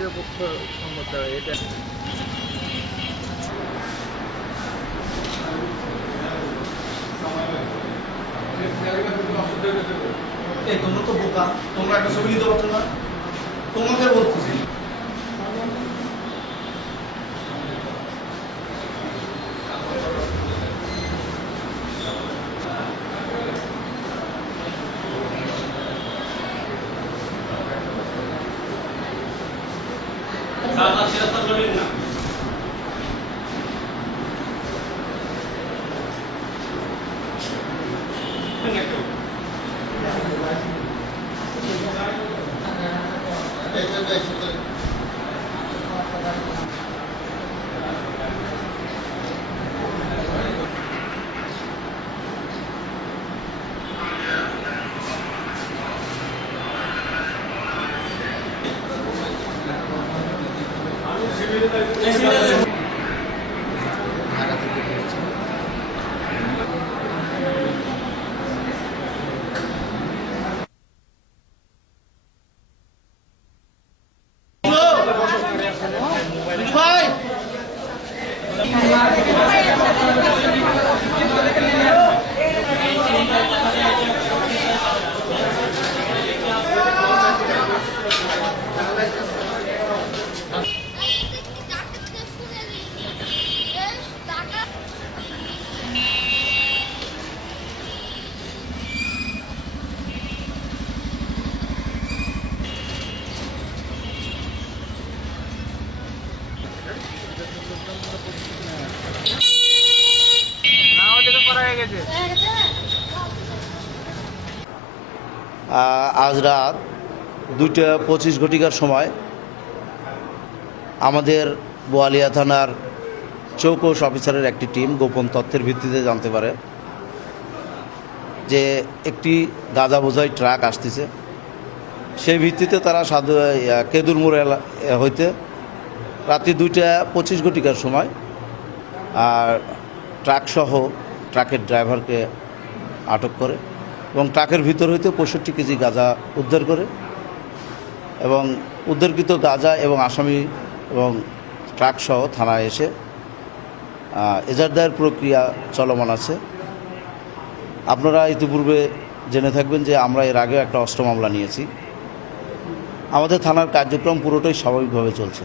নিরপেক্ষ সংবাদ দেওয়া এটা তোমরা তো বোকা, তোমরা একটা ছবি নিতে পারছো না, তোমাকে বলতেছি। আজ রাত 2:25 ঘটিকার সময় আমাদের বোয়ালিয়া থানার চৌকস অফিসারের একটি টিম গোপন তথ্যের ভিত্তিতে জানতে পারে যে একটি গাঁজা বোঝাই ট্রাক আসতেছে। সেই ভিত্তিতে তারা কেদুর মোড় হইতে রাত্রি 2:25 ঘটিকার সময় ট্রাকসহ ট্রাকের ড্রাইভারকে আটক করে এবং ট্রাকের ভিতর হইতে 65 কেজি গাঁজা উদ্ধার করে এবং উদ্ধারকৃত গাঁজা এবং আসামি এবং ট্রাকসহ থানায় এসে এজাহার দায়ের প্রক্রিয়া চলমান আছে। আপনারা ইতিপূর্বে জেনে থাকবেন যে আমরা এর আগেও একটা অস্ত্র মামলা নিয়েছি। আমাদের থানার কার্যক্রম পুরোটাই স্বাভাবিকভাবে চলছে।